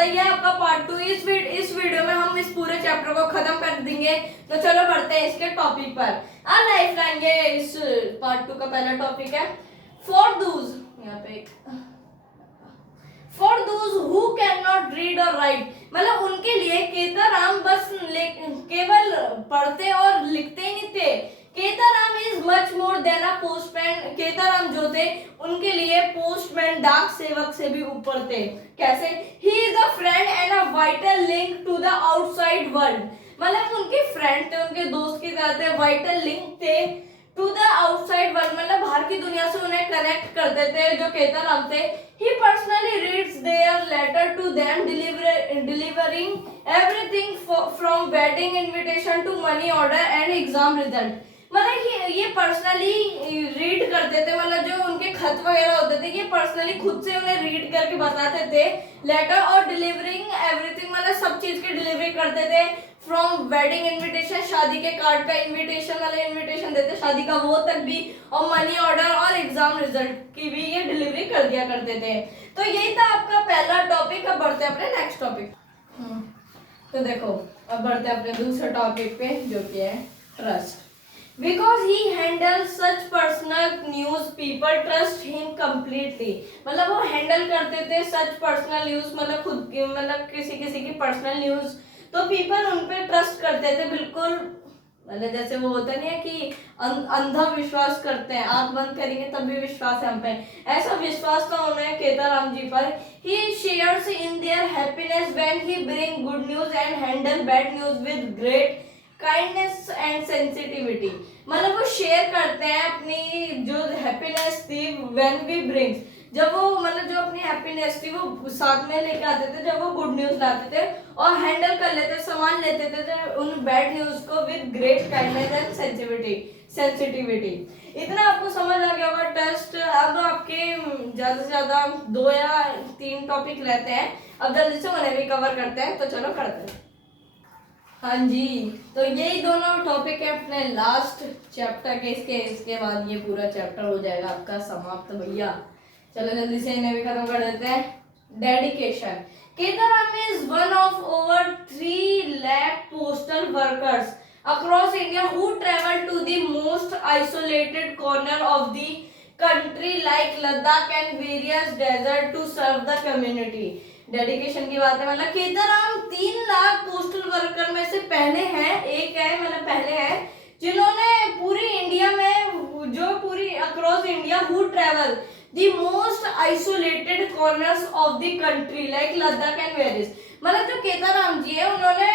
पता ही है आपका पार्ट 2। इस वीडियो में हम इस पूरे चैप्टर को खत्म कर देंगे। तो चलो बढ़ते हैं इसके टॉपिक पर। लाइफ लाइन, ये इस पार्ट 2 का पहला टॉपिक है। फॉर दूज, यहाँ पे for those who can not read और राइट, मतलब उनके लिए केताराम बस केवल पढ़ते और लिखते ही नहीं थे। Ketaram is much more than a postman. Ketaram जो थे उनके लिए पोस्टमैन, डाक सेवक से भी ऊपर थे। कैसे? He is a friend and a vital link to the outside world, मतलब उनके फ्रेंड थे, उनके दोस्त की तरह थे, वाइटल लिंक थे टू द आउटसाइड वर्ल्ड, मतलब बाहर की दुनिया से उन्हें कनेक्ट करते थे जो केताराम थे। He personally reads their letter to them, delivering everything from wedding invitation to money order and exam result। मतलब ये पर्सनली रीड करते थे, मतलब जो उनके खत वगैरह होते थे ये पर्सनली खुद से उन्हें रीड करके बताते थे लेटर, और डिलीवरिंग एवरीथिंग, मतलब सब चीज की डिलीवरी करते थे। फ्रॉम वेडिंग इनविटेशन, शादी के कार्ड का इनविटेशन, मतलब इनविटेशन देते शादी का, वो तक भी, और मनी ऑर्डर और एग्जाम रिजल्ट की भी ये डिलीवरी कर दिया करते थे। तो यही था आपका पहला टॉपिक। अब बढ़ते हैं अपने नेक्स्ट टॉपिक। तो देखो, अब बढ़ते हैं अपने दूसरे टॉपिक पे जो कि है trust. Because he handles such personal news, people trust him completely। मतलब वो हैंडल करते थे सच पर्सनल न्यूज, मतलब खुद की, मतलब किसी की पर्सनल न्यूज, तो पीपल उन पे ट्रस्ट करते थे बिल्कुल। मतलब जैसे वो होता नहीं है कि अंधा विश्वास करते हैं, आंख बंद करेंगे तब भी विश्वास है हम पे, ऐसा विश्वास था उन्हें केताराम जी पर। He shares in their happiness when he bring good news and handle bad news with great kindness and sensitivity, मतलब वो शेयर करते हैं अपनी जो हैप्पीनेस थी व्हेन वी ब्रिंग्स, जब वो, मतलब जो अपनी हैप्पीनेस थी वो साथ में लेके आते थे जब वो गुड न्यूज लाते थे, और हैंडल कर लेते, संभाल लेते थे उन बैड न्यूज को with great kindness and sensitivity. इतना आपको समझ आ गया होगा टेस्ट। अब आपके ज्यादा से ज्यादा 2 या 3 टॉपिक रहते हैं, अब जल्दी से उन्हें भी कवर करते हैं। तो चलो करते हैं। हाँ जी, तो यही दोनों टॉपिक है अपने लास्ट चैप्टर के। इसके बाद ये पूरा चैप्टर हो जाएगा आपका समाप्त भैया। चलो जल्दी से इन्हें भी खत्म कर देते हैं। Dedication. Kedaram is one of over 3 lakh postal workers across India who travel to the most isolated corner of the country like Ladakh and various desert to serve the community। Dedication की बात है, मतलब केदाराम 3 लाख पोस्टल वर्कर में से पहले हैं, एक है, मतलब पहले है जिन्होंने पूरी इंडिया में, जो पूरी across India who travel the most isolated corners of the country like Ladakh and various, मतलब जो केदाराम जी है उन्होंने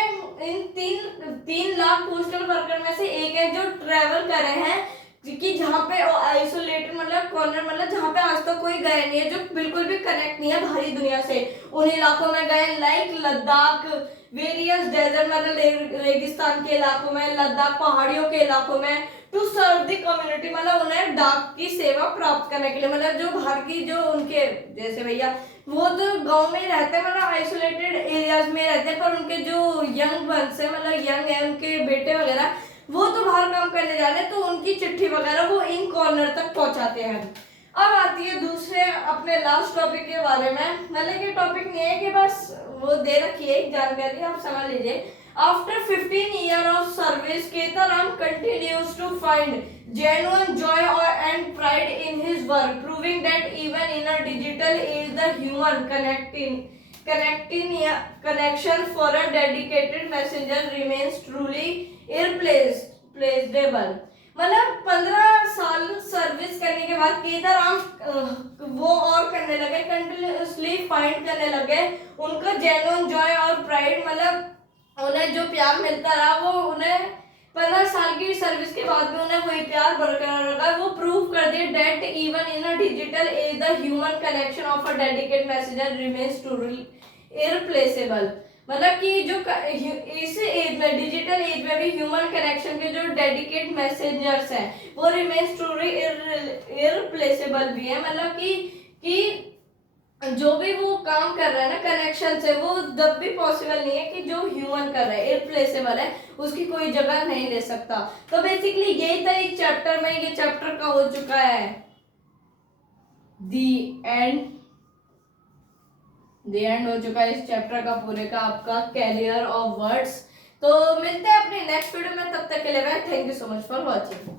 इन 3 लाख पोस्टल वर्कर में से एक है जो ट्रेवल कर रहे हैं कि जहाँ पे आइसोलेटेड, मतलब कॉर्नर, मतलब जहाँ पे आज तक कोई गया नहीं है, जो बिल्कुल भी कनेक्ट नहीं है बाहरी दुनिया से, उन इलाकों में गए लाइक लद्दाख, वेरियस डेजर्ट, मतलब रेगिस्तान के इलाकों में, लद्दाख पहाड़ियों के इलाकों में, टू सर्व द कम्युनिटी, मतलब उन्हें डाक की सेवा प्राप्त करने के लिए, मतलब जो बाहर की, जो उनके जैसे भैया वो तो गांव में रहते हैं, मतलब आइसोलेटेड एरियाज में रहते हैं, पर उनके जो यंग वंस है, मतलब यंग है, उनके बेटे वगैरह, वो तो बाहर काम करने जा रहे हैं, तो उनकी चिट्ठी वगैरह वो इन कॉर्नर तक पहुंचाते हैं। अब आती है दूसरे अपने लास्ट टॉपिक के बारे में। मतलब ये टॉपिक नहीं है कि बस वो दे रखी है जानकारी, आप समझ लीजिए। After 15 years of service, Ketaram continues to find genuine joy and pride in his work, proving that even in a digital age, the human connection for a dedicated messenger remains truly irreplaceable। मतलब 15 साल service करने के बाद केदाराम वो और करने लगे, continuously find करने लगे उनका जेन्युइन जॉय और प्राइड, मतलब उन्हें जो प्यार मिलता रहा वो उन्हें 15 साल की सर्विस के बाद भी उन्हें वही प्यार बरकरार रहा। वो प्रूव कर दिया that even in a digital age the human connection of a dedicated messenger remains truly irreplaceable. मतलब कि जो इस एज में, डिजिटल एज में भी ह्यूमन कनेक्शन के जो डेडिकेट मैसेंजर्स हैं वो रिमेन्स ट्रूली इररिप्लेसेबल भी है। मतलब कि जो भी वो काम कर रहा है ना कनेक्शन से, वो जब भी पॉसिबल नहीं है कि जो ह्यूमन कर रहा है, इररिप्लेसेबल है, उसकी कोई जगह नहीं ले सकता। तो बेसिकली यही था इस चैप्टर में, ये चैप्टर का हो चुका है दी एंड। द एंड हो चुका है इस चैप्टर का पूरे का आपका कैरियर ऑफ वर्ड्स। तो मिलते हैं अपने नेक्स्ट वीडियो में, तब तक के लिए thank you so much for watching.